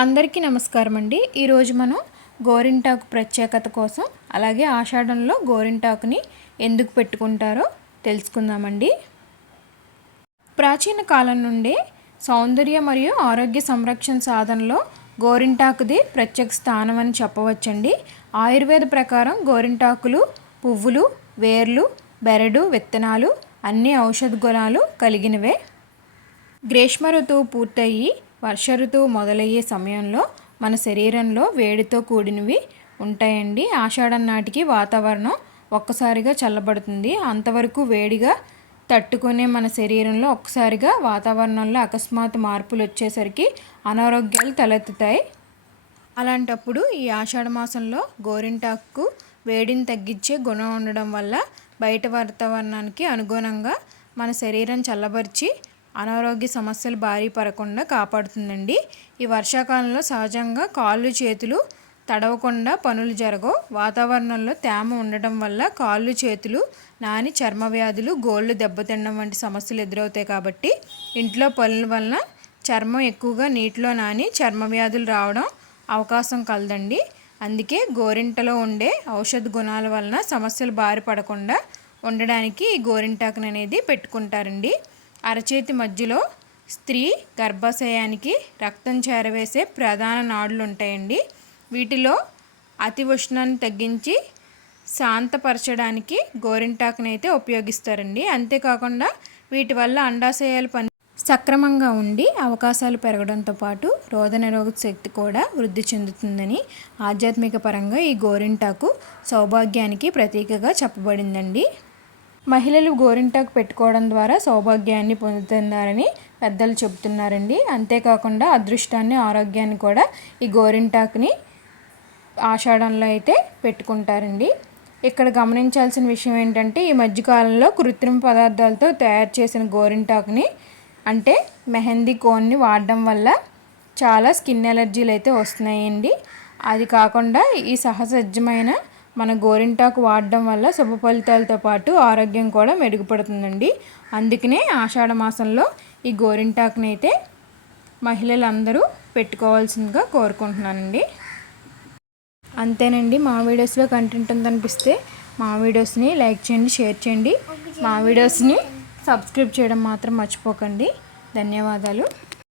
అందరికీ నమస్కారం అండి. ఈరోజు మనం గోరింటాకు ప్రత్యేకత కోసం అలాగే ఆషాఢంలో గోరింటాకుని ఎందుకు పెట్టుకుంటారో తెలుసుకుందామండి. ప్రాచీన కాలం నుండే సౌందర్య మరియు ఆరోగ్య సంరక్షణ సాధనలో గోరింటాకుది ప్రత్యేక స్థానం అని చెప్పవచ్చండి. ఆయుర్వేద ప్రకారం గోరింటాకులు పువ్వులు, వేర్లు, బెరడు, విత్తనాలు అన్ని ఔషధ గుణాలు కలిగినవే. గ్రీష్మ ఋతువు పూర్తయి వర్ష ఋతువు మొదలయ్యే సమయంలో మన శరీరంలో వేడితో కూడినవి ఉంటాయండి. ఆషాఢం నాటికి వాతావరణం ఒక్కసారిగా చల్లబడుతుంది. అంతవరకు వేడిగా తట్టుకునే మన శరీరంలో ఒక్కసారిగా వాతావరణంలో అకస్మాత్ మార్పులు వచ్చేసరికి అనారోగ్యాలు తలెత్తుతాయి. అలాంటప్పుడు ఈ ఆషాఢ మాసంలో గోరింటాకు వేడిని తగ్గించే గుణం ఉండడం వల్ల బయట వాతావరణానికి అనుగుణంగా మన శరీరం చల్లబరిచి అనారోగ్య సమస్యలు బారి పడకుండా కాపాడుతుందండి. ఈ వర్షాకాలంలో సహజంగా కాళ్ళు చేతులు తడవకుండా పనులు జరగవు. వాతావరణంలో తేమ ఉండడం వల్ల కాళ్ళు చేతులు నాని చర్మ వ్యాధులు, గోళ్ళు దెబ్బతినడం వంటి సమస్యలు ఎదురవుతాయి. కాబట్టి ఇంట్లో పనుల వలన చర్మం ఎక్కువగా నీటిలో నాని చర్మ వ్యాధులు రావడం అవకాశం కలదండి. అందుకే గోరింటలో ఉండే ఔషధ గుణాల వలన సమస్యలు బారి పడకుండా ఉండడానికి ఈ గోరింటాకుని అనేది పెట్టుకుంటారండి. అరచేతి మధ్యలో స్త్రీ గర్భాశయానికి రక్తం చేరవేసే ప్రధాన నాడులు ఉంటాయండి. వీటిలో అతి ఉష్ణాన్ని తగ్గించి శాంతపరచడానికి గోరింటాకుని అయితే ఉపయోగిస్తారండి. అంతేకాకుండా వీటి వల్ల అండాశయాలు పని సక్రమంగా ఉండి అవకాశాలు పెరగడంతో పాటు రోగనిరోధక శక్తి కూడా వృద్ధి చెందుతుందని ఆధ్యాత్మిక పరంగా ఈ గోరింటాకు సౌభాగ్యానికి ప్రతీకగా చెప్పబడిందండి. మహిళలు గోరింటాకు పెట్టుకోవడం ద్వారా సౌభాగ్యాన్ని పొందుతున్నారని పెద్దలు చెబుతున్నారండి. అంతేకాకుండా అదృష్టాన్ని, ఆరోగ్యాన్ని కూడా ఈ గోరింటాకుని ఆషాఢంలో అయితే పెట్టుకుంటారండి. ఇక్కడ గమనించాల్సిన విషయం ఏంటంటే ఈ మధ్యకాలంలో కృత్రిమ పదార్థాలతో తయారు చేసిన గోరింటాకుని అంటే మెహందీ కోన్ని వాడడం వల్ల చాలా స్కిన్ ఎలర్జీలు అయితే వస్తున్నాయండి. అది కాకుండా ఈ సహజమైన మన గోరింటాకు వాడడం వల్ల శుభ ఫలితాలతో పాటు ఆరోగ్యం కూడా మెరుగుపడుతుందండి. అందుకనే ఆషాఢ మాసంలో ఈ గోరింటాకుని అయితే మహిళలందరూ పెట్టుకోవాల్సిందిగా కోరుకుంటున్నానండి. అంతేనండి. మా వీడియోస్లో కంటెంట్ ఉందనిపిస్తే మా వీడియోస్ని లైక్ చేయండి, షేర్ చేయండి. మా వీడియోస్ని సబ్స్క్రైబ్ చేయడం మాత్రం మర్చిపోకండి. ధన్యవాదాలు.